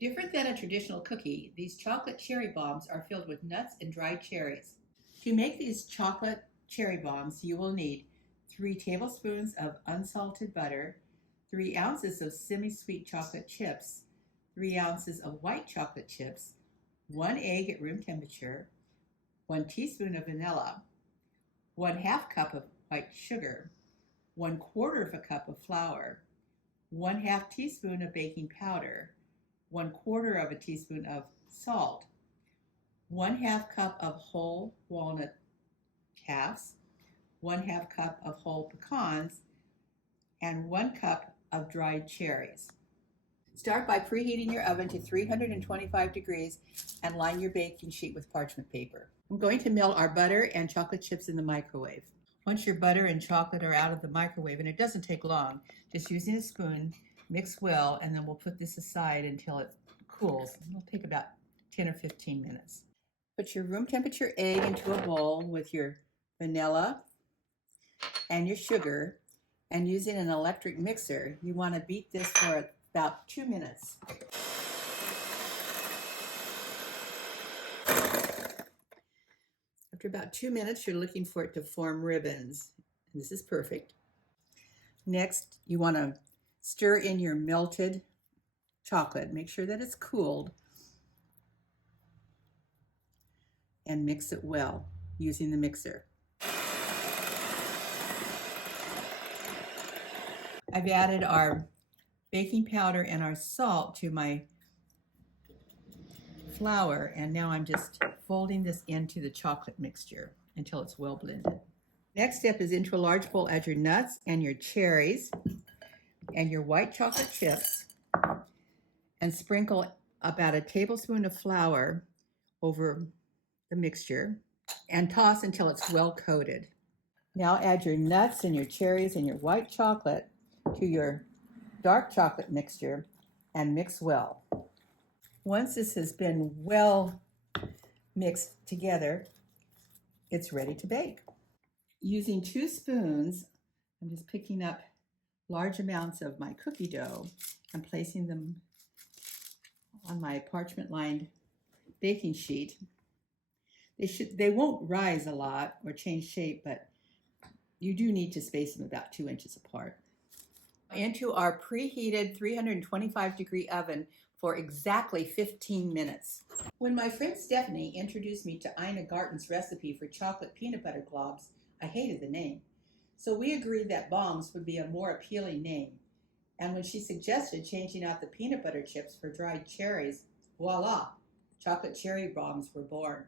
Different than a traditional cookie, these chocolate cherry bombs are filled with nuts and dried cherries. To make these chocolate cherry bombs, you will need 3 tablespoons of unsalted butter, 3 ounces of semi-sweet chocolate chips, 3 ounces of white chocolate chips, 1 egg at room temperature, 1 teaspoon of vanilla, 1/2 cup of white sugar, 1/4 of a cup of flour, 1/2 teaspoon of baking powder, 1/4 of a teaspoon of salt, 1/2 cup of whole walnut halves, 1/2 cup of whole pecans, and 1 cup of dried cherries. Start by preheating your oven to 325 degrees and line your baking sheet with parchment paper. I'm going to melt our butter and chocolate chips in the microwave. Once your butter and chocolate are out of the microwave, and it doesn't take long, just using a spoon, mix well, and then we'll put this aside until it cools. It'll take about 10 or 15 minutes. Put your room temperature egg into a bowl with your vanilla and your sugar, and using an electric mixer, you want to beat this for about 2 minutes. After about 2 minutes, you're looking for it to form ribbons. This is perfect. Next, you want to stir in your melted chocolate. Make sure that it's cooled. And mix it well using the mixer. I've added our baking powder and our salt to my flour, and now I'm just folding this into the chocolate mixture until it's well blended. Next step is into a large bowl, add your nuts and your cherries and your white chocolate chips, and sprinkle about a tablespoon of flour over the mixture and toss until it's well coated. Now add your nuts and your cherries and your white chocolate to your dark chocolate mixture and mix well. Once this has been well mixed together, it's ready to bake. Using 2 spoons, I'm just picking up large amounts of my cookie dough and placing them on my parchment-lined baking sheet. They won't rise a lot or change shape, but you do need to space them about 2 inches apart. Into our preheated 325-degree oven for exactly 15 minutes. When my friend Stephanie introduced me to Ina Garten's recipe for chocolate peanut butter globs, I hated the name. So we agreed that bombs would be a more appealing name. And when she suggested changing out the peanut butter chips for dried cherries, voila, chocolate cherry bombs were born.